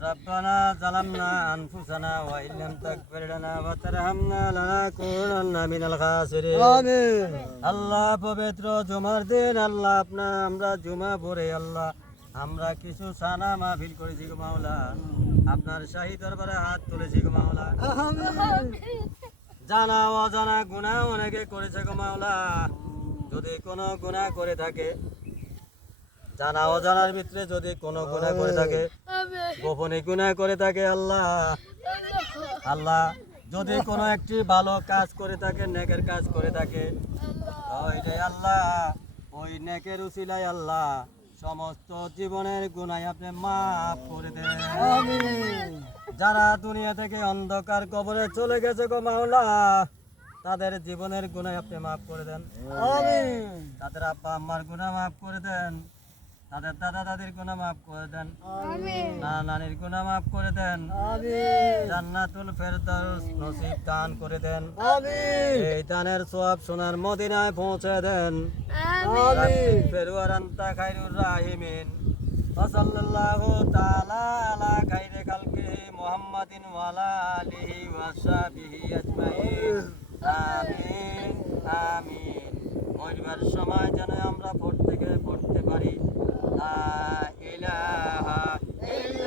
ربنا ظلمنا أنفسنا وإن لم تغفر لنا وترحمنا لنكونن من الخاسرين আমিন আল্লাহ পবিত্র জুমার দিন আল্লাহ আমরা জুমা পড়ে আল্লাহ আমরা কিছু সানা মাহফিল করেছি গো মাওলা আপনার শাহী দরবারে হাত তুলেছি গো মাওলা জানা অজানা গুনাহ অনেকে করেছে গো মাওলা যদি কোনো গুনাহ করে থাকে জানা অজানার ভিতরে যদি কোনো গুনাহ করে থাকে গোপনে গুনাহ করে থাকে আল্লাহ আল্লাহ যদি কোনো একটি ভালো কাজ করে থাকে নেকের কাজ করে থাকে ওইটাই আল্লাহ ওই নেকের উসিলায় আল্লাহ সমস্ত জীবনের গুনাহ আপনি মাফ করে দেন যারা দুনিয়া থেকে অন্ধকার কবরে চলে গেছে গো মাওলা তাদের জীবনের গুনাহ আপনি মাফ করে দেন তাদের আব্বা আম্মার গুনাহ মাফ করে দেন তাদের দাদা দাদির গুনাহ মাফ করে দেন নানা নানির গুনাহ মাফ করে দেন জান্নাতুল ফেরদাউস নসিব দান করে দেন এই দানের সওয়াব সোনার মদিনায় পৌঁছে দেন ফেরওয়ারান্তা খায়রুর রাহিমিন সাল্লাল্লাহু তাআলা আলা খায়রি খালকিহি মুহাম্মাদিন ওয়া আলা আলিহি ওয়া সাহবিহি আজমাইন আমিন আমিন মরবার সময় যেন আমরা পড়তে পারি লা ইলাহা ইল্লা